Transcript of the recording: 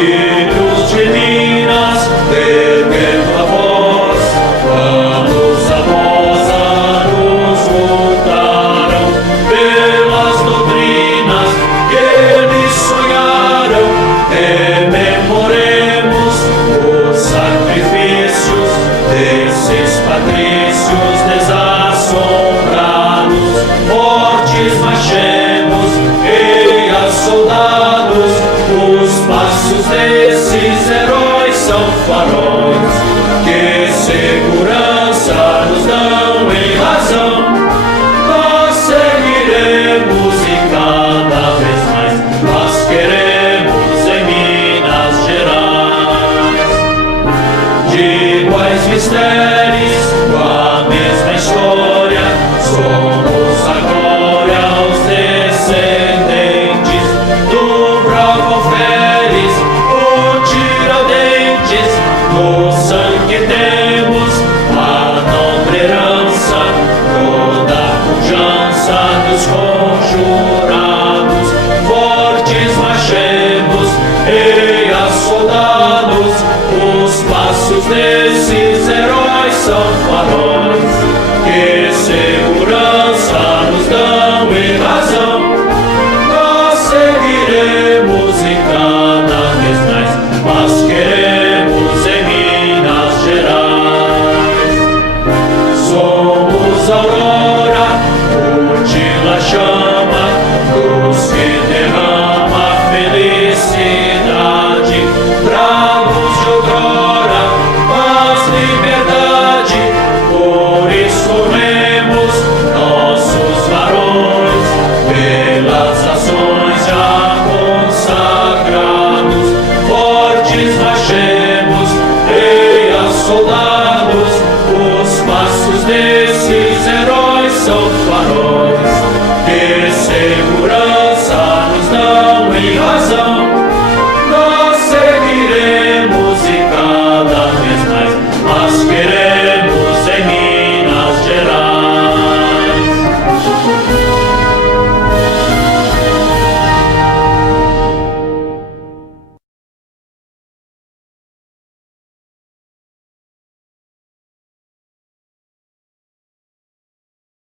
Filhos de Minas, erguendo a voz, quando os lutaram pelas doutrinas que eles sonharam. Rememoremos os sacrifícios desses patrícios desassombrados. Fortes marchemos, eia soldados, os passos desses heróis são faróis que segurança nos dão em razão. Nós seguiremos e cada vez mais nós queremos em Minas Gerais. De iguais mistérios, com a mesma história, somos agora os descendentes do bravo alferes, o Tiradentes. No sangue temos a nobre herança, toda a pujança dos conjurados. Fortes marchemos, eia soldados, os passos desses heróis são faróis